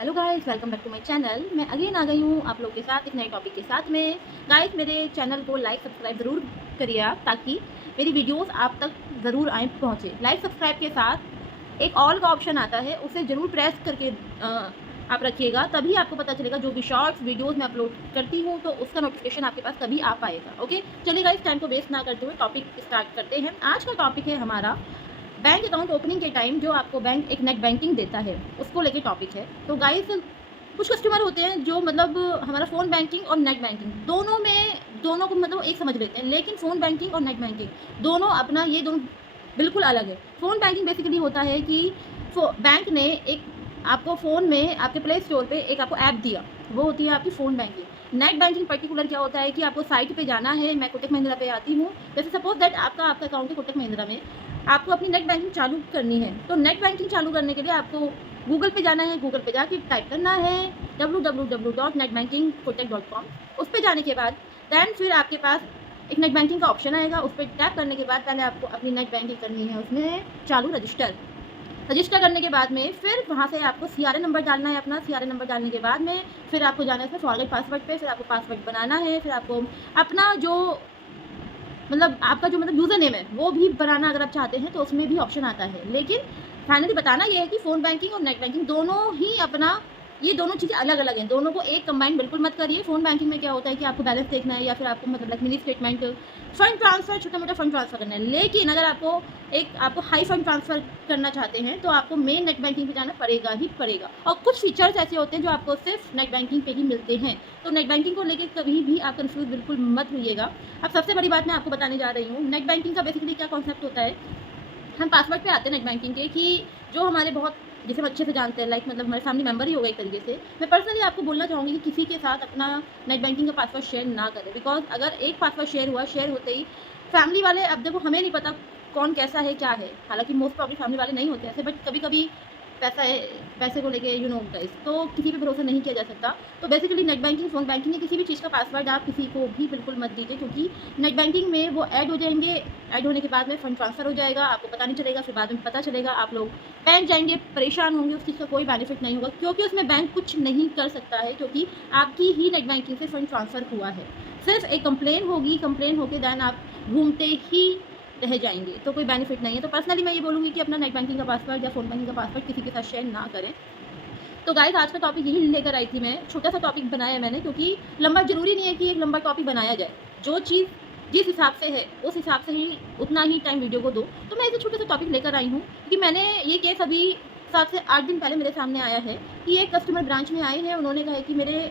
Hello guys, welcome back to my channel. मैं again आ गई हूँ आप लोग के साथ एक नए टॉपिक के साथ में। गाइस, मेरे चैनल को लाइक सब्सक्राइब ज़रूर करिए आप, ताकि मेरी वीडियोस आप तक ज़रूर आए पहुँचे। लाइक सब्सक्राइब के साथ एक ऑल का ऑप्शन आता है, उसे ज़रूर प्रेस करके आप रखिएगा, तभी आपको पता चलेगा जो भी शॉर्ट्स वीडियोज़ मैं अपलोड करती हूँ तो उसका नोटिफिकेशन आपके पास तभी आ पाएगा। ओके, चलिए गाइस, टाइम को वेस्ट ना करते हुए टॉपिक स्टार्ट करते हैं। आज का टॉपिक है हमारा बैंक अकाउंट ओपनिंग के टाइम जो आपको बैंक एक नेट बैंकिंग देता है, उसको लेके टॉपिक है। तो गाइस, कुछ कस्टमर होते हैं जो मतलब हमारा फ़ोन बैंकिंग और नेट बैंकिंग दोनों को मतलब एक समझ लेते हैं, लेकिन फ़ोन बैंकिंग और नेट बैंकिंग दोनों बिल्कुल अलग है। फ़ोन बैंकिंग बेसिकली होता है कि बैंक ने एक आपको फ़ोन में आपके प्ले स्टोर पे एक आपको ऐप दिया, वो होती है आपकी phone banking. Net banking particular क्या होता है कि आपको साइट पे जाना है। मैं कोटक महिंद्रा पे आती हूँ, जैसे सपोज दैट आपका अकाउंट है कोटक महिंद्रा में, आपको अपनी नेट बैंकिंग चालू करनी है। तो नेट बैंकिंग चालू करने के लिए आपको गूगल पे जाना है। गूगल पे जाके टाइप करना है www.netbankingkotak.com। उस पे जाने के बाद दैन फिर आपके पास एक नेट बैंकिंग का ऑप्शन आएगा। उस पर टैप करने के बाद पहले आपको अपनी नेट बैंकिंग करनी है, उसमें चालू रजिस्टर करने के बाद में फिर वहाँ से आपको सीआरए नंबर डालना है अपना। सीआरए नंबर डालने के बाद में फिर आपको जाना है फॉरगेट पासवर्ड पे। फिर आपको पासवर्ड बनाना है। फिर आपको अपना जो आपका जो यूज़र नेम है वो भी बनाना अगर आप चाहते हैं तो उसमें भी ऑप्शन आता है। लेकिन फाइनली बताना ये है कि फ़ोन बैंकिंग और नेट बैंकिंग दोनों ही अपना, ये दोनों चीज़ें अलग-अलग हैं। दोनों को एक कंबाइन बिल्कुल मत करिए। फ़ोन बैंकिंग में क्या होता है कि आपको बैलेंस देखना है या फिर आपको like mini statement, fund transfer, छोटा-मोटा फंड ट्रांसफ़र करना है। लेकिन अगर आपको हाई फंड ट्रांसफ़र करना चाहते हैं तो आपको मेन नेट बैंकिंग पे जाना पड़ेगा ही पड़ेगा। और कुछ फीचर्स ऐसे होते हैं जो आपको सिर्फ नेट बैंकिंग पे ही मिलते हैं। तो नेट बैंकिंग को लेके कभी भी आप कन्फ्यूज़ बिल्कुल मत होइएगा। अब सबसे बड़ी बात मैं आपको बताने जा रही हूँ, नेट बैंकिंग का बेसिकली क्या कॉन्सेप्ट होता है। हम पासवर्ड पे आते हैं नेट बैंकिंग के कि जो हमारे बहुत, जिसे हम अच्छे से जानते हैं, लाइक हमारे फैमिली मेंबर ही होगा एक तरीके से। मैं पर्सनली आपको बोलना चाहूँगी कि किसी के साथ अपना नेट बैंकिंग का पासवर्ड शेयर ना करें, बिकॉज अगर एक पासवर्ड शेयर होते ही फैमिली वाले, अब देखो हमें नहीं पता कौन कैसा है क्या है, हालांकि मोस्ट प्रॉब्ली फैमिली वाले नहीं होते ऐसे, बट कभी कभी पैसा है, पैसे को लेके गाइस, तो किसी पे भरोसा नहीं किया जा सकता। तो basically net banking, phone banking है, किसी भी चीज़ का पासवर्ड आप किसी को भी बिल्कुल मत दीजिए, क्योंकि नेट बैंकिंग में वो ऐड हो जाएंगे। ऐड होने के बाद में फंड ट्रांसफ़र हो जाएगा, आपको पता नहीं चलेगा, फिर बाद में पता चलेगा, आप लोग बैंक जाएंगे, परेशान होंगे, उस चीज़ का कोई बेनिफिट नहीं होगा, क्योंकि उसमें बैंक कुछ नहीं कर सकता है, क्योंकि आपकी ही नेट बैंकिंग से फंड ट्रांसफ़र हुआ है। सिर्फ एक कंप्लेन होगी, कंप्लेन होके दैन आप घूमते ही रह जाएंगे, तो कोई बेनिफिट नहीं है। तो पर्सनली मैं ये बोलूँगी कि अपना नेट बैंकिंग का पासवर्ड या फ़ोन बैंकिंग का पासवर्ड किसी के साथ शेयर ना करें। तो गाइस, आज का टॉपिक यही लेकर आई थी मैं। छोटा सा टॉपिक बनाया है मैंने, क्योंकि लंबा ज़रूरी नहीं है कि एक लंबा टॉपिक बनाया जाए। जो चीज़ जिस हिसाब से है उस हिसाब से ही उतना ही टाइम वीडियो को दो। तो मैं इसे छोटे सा टॉपिक लेकर आई हूँ कि मैंने ये केस अभी 7 से 8 दिन पहले मेरे सामने आया है कि एक कस्टमर ब्रांच में आए हैं। उन्होंने कहा है कि मेरे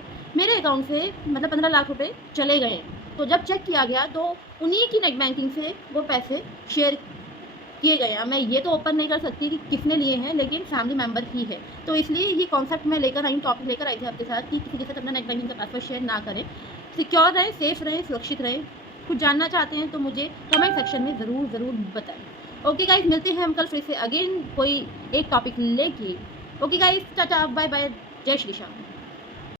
अकाउंट से 15 लाख रुपए चले गए हैं। तो जब चेक किया गया तो उन्हीं की नेट बैंकिंग से वो पैसे शेयर किए गए हैं। मैं ये तो ओपन नहीं कर सकती कि किसने लिए हैं, लेकिन फैमिली मेंबर ही है। तो इसलिए ये कॉन्सेप्ट मैं लेकर आई हूँ, टॉपिक लेकर आई थी आपके साथ कि किसी के साथ अपना नेट बैंकिंग का पासवर्ड शेयर ना करें। सिक्योर रहें, सेफ रहें, सुरक्षित रहें। कुछ जानना चाहते हैं तो मुझे कमेंट सेक्शन में ज़रूर बताएं। ओके गाइज, मिलते हैं हम कल फिर से अगेन कोई एक टॉपिक लेके। Okay guys, tata, bye bye, जय श्री श्याम।